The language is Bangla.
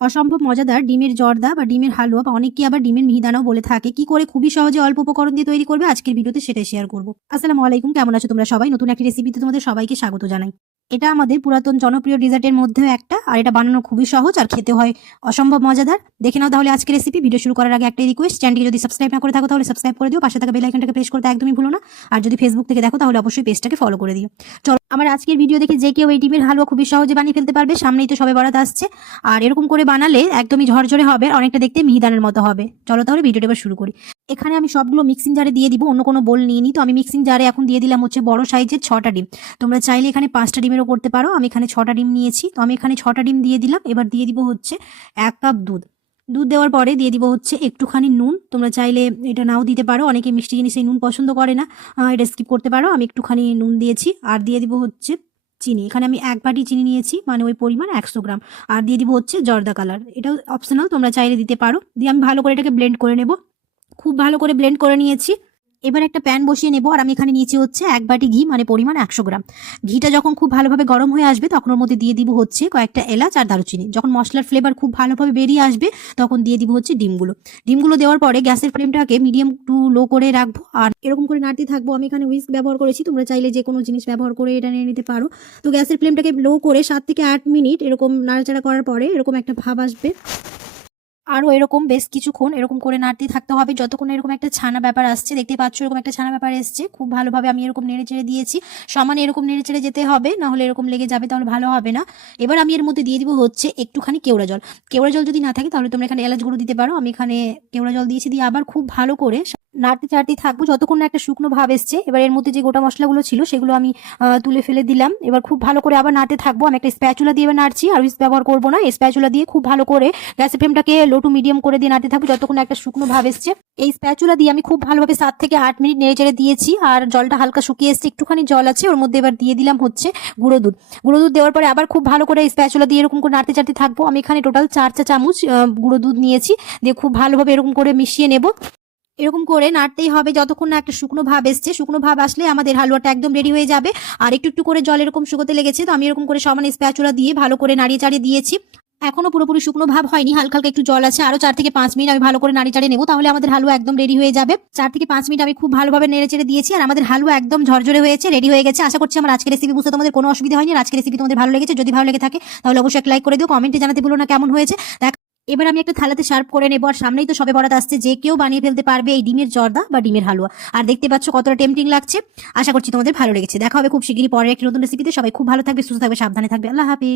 অসম্ভব মজাদার ডিমের জর্দা বা ডিমের হালুয়া বা অনেকে আবার ডিমের মিহিদানাও বলে থাকে। কি করে খুবই সহজে অল্প উপকরণ দিয়ে তৈরি করবে আজকের ভিডিওতে সেটাই শেয়ার করব। আসসালামু আলাইকুম, কেমন আছো তোমরা সবাই? নতুন একটি রেসিপিতে তোমাদের সবাইকে স্বাগত জানাই। এটা আমাদের পুরাতন জনপ্রিয় ডেজার্টের মধ্যেও একটা, আর এটা বানানো খুবই সহজ আর খেতে হয় অসম্ভব মজাদার। দেখে নাও তাহলে আজকের রেসিপি। ভিডিও শুরু করার আগে একটাই রিকোয়েস্ট, চ্যানেলটিকে যদি সাবস্ক্রাইব না করে থাকো তাহলে সাবস্ক্রাইব করে দিও, পাশে থাকা বেল আইকনটাকে প্রেস করতে একদমই ভুলো না। আর যদি ফেসবুক থেকে দেখো তাহলে অবশ্যই পেজটাকে ফলো করে দিও। চলো, আমার আজকের ভিডিও দেখে যে কেউ এই ডিমের হালুয়া খুবই সহজে বানিয়ে ফেলতে পারবে। সামনেই তো সবে বরাত আসছে, আর এরকম করে বানালে একদমই ঝরঝরে হবে, অনেকটা দেখতে মিহিদানের মতো হবে। চলো তাহলে ভিডিওটা এবার শুরু করি। এখানে আমি সবগুলো মিক্সিং জারে দিয়ে দিব, অন্য কোনো বোল নিয়ে নিই। তো আমি মিক্সিং জারে এখন দিয়ে দিলাম হচ্ছে বড় সাইজের 6টা ডিম। তোমরা চাইলে এখানে 5টা ডিমেরও করতে পারো, আমি এখানে 6টা ডিম নিয়েছি। তো আমি এখানে 6টা ডিম দিয়ে দিলাম। এবার দিয়ে দিব হচ্ছে 1 কাপ দুধ। দুধ দেওয়ার পরে দিয়ে দিব হচ্ছে একটুখানি নুন। তোমরা চাইলে এটা নাও দিতে পারো, অনেকে মিষ্টি জিনিসে নুন পছন্দ করে না, এটা স্কিপ করতে পারো। আমি একটুখানি নুন দিয়েছি। আর দিয়ে দিব হচ্ছে চিনি। এখানে আমি 1 বাটি চিনি নিয়েছি, মানে ওই পরিমাণ 100 গ্রাম। আর দিয়ে দিব হচ্ছে জর্দা কালার, এটাও অপশনাল, তোমরা চাইলে দিতে পারো। দিয়ে আমি ভালো করে এটাকে ব্লেন্ড করে নেব। খুব ভালো করে ব্লেন্ড করে নিয়েছি। এবার একটা প্যান বসিয়ে নেব, আর আমি এখানে নিয়েছি হচ্ছে 1 বাটি ঘি, মানে পরিমাণ 100 গ্রাম। ঘিটা যখন খুব ভালোভাবে গরম হয়ে আসবে তখন ওর মধ্যে দিয়ে দিব হচ্ছে কয়েকটা এলাচ আর দারুচিনি। যখন মশলার ফ্লেভার খুব ভালোভাবে বেরিয়ে আসবে তখন দিয়ে দিব হচ্ছে ডিমগুলো দেওয়ার পরে গ্যাসের ফ্লেমটাকে মিডিয়াম টু লো করে রাখবো, আর এরকম করে নাড়তে থাকবো। আমি এখানে হুইস্ক ব্যবহার করেছি, তোমরা চাইলে যে কোনো জিনিস ব্যবহার করে এটা নিয়ে নিতে পারো। তো গ্যাসের ফ্লেমটাকে লো করে 7 থেকে 8 মিনিট এরকম নাড়াচাড়া করার পরে এরকম একটা ভাব আসবে। আরও এরকম বেশ কিছুক্ষণ এরকম করে নাড়তে থাকতে হবে, যতক্ষণ এরকম একটা ছানা ব্যাপার আসছে। দেখতে পাচ্ছ এরকম একটা ছানা ব্যাপার এসছে। খুব ভালোভাবে আমি এরকম নেড়ে চেড়ে দিয়েছি, সমানে এরকম নেড়ে চেড়ে যেতে হবে, না হলে এরকম লেগে যাবে, তাহলে ভালো হবে না। এবার আমি এর মধ্যে দিয়ে দিব হচ্ছে একটুখানি কেওড়া জল। কেওড়া জল যদি না থাকে তাহলে তোমরা এখানে এলাচ গুঁড়ো দিতে পারো, আমি এখানে কেওড়া জল দিয়েছি। দিয়ে আবার খুব ভালো করে নাড়তে চাড়তে থাকবো যতক্ষণ না একটা শুকনো ভাব এসছে। এবার এর মধ্যে যে গোটা মশলাগুলো ছিল সেগুলো আমি তুলে ফেলে দিলাম। এবার খুব ভালো করে আবার নাড়তে থাকবো। আমি একটা স্প্যাচুলা দিয়ে নাড়ছি, আর হুইস্ক ব্যবহার করবো না। স্প্যাচুলা দিয়ে খুব ভালো করে গ্যাসের ফ্লেমটাকে লো টু মিডিয়াম করে দিয়ে নাড়তে থাকবো যতক্ষণ একটা শুকনো ভাব এসছে। এই স্প্যাচুলা দিয়ে আমি খুব ভালোভাবে 7 থেকে 8 মিনিট নেড়ে চেড়ে দিয়েছি, আর জলটা হালকা শুকিয়ে এসছে, একটুখানি জল আছে ওর মধ্যে। এবার দিয়ে দিলাম হচ্ছে গুঁড়ো দুধ দেওয়ার পরে আবার খুব ভালো করে স্প্যাচুলা দিয়ে এরকম করে নাড়তে চাড়তে থাকবো। আমি এখানে টোটাল 4 চা চামচ গুঁড়ো দুধ নিয়েছি। দিয়ে খুব ভালোভাবে এরকম করে মিশিয়ে নেব। এরকম করে নাড়তেই হবে যতক্ষণ না একটা শুকনো ভাব এসছে। শুকনো ভাব আসলে আমাদের হালুয়াটা একদম রেডি হয়ে যাবে। আর একটু একটু করে জল এরকম শুকোতে লেগেছে, তো আমি এরকম করে সমানে স্প্যাচুলা দিয়ে ভালো করে নাড়িয়ে চাড়িয়ে দিয়েছি। এখনো পুরোপুরি শুকনো ভাব হয়নি, হালকা হালকা একটু জল আছে। আরো 4 থেকে 5 মিনিট আমি ভালো করে নাড়ি চাড়িয়ে নেবো, তাহলে আমাদের হালুয়া একদম রেডি হয়ে যাবে। 4 থেকে 5 মিনিট আমি খুব ভালোভাবে নেড়ে চেড়ে দিয়েছি, আর আমাদের হালুয়া একদম ঝরঝরে হয়েছে, রেডি হয়ে গেছে। আশা করছি আমার আজকের রেসিপি বুঝতে তোমাদের কোনো অসুবিধা হয়নি। আর আজকের রেসিপি তোমাদের ভালো লেগেছে, যদি ভালো লেগে থাকে তাহলে অবশ্যই একটা লাইক করে দিও, কমেন্টে জানাতে ভুলো না কেমন হয়েছে। এবার আমি একটা থালাতে সার্ভ করে নেবো। আর সামনেই তো সবে বরাত আসছে, যে কেউ বানিয়ে ফেলতে পারবে এই ডিমের জর্দা বা ডিমের হালুয়া। আর দেখতে পাচ্ছ কতটা টেম্পটিং লাগছে। আশা করছি তোমাদের ভালো লেগেছে। দেখা হবে খুব শিগগিরই পরের একটি নতুন রেসিপিতে। সবাই খুব ভালো থাকবে, সুস্থ থাকবে, সাবধানে থাকবে। আল্লাহ হাফেজ।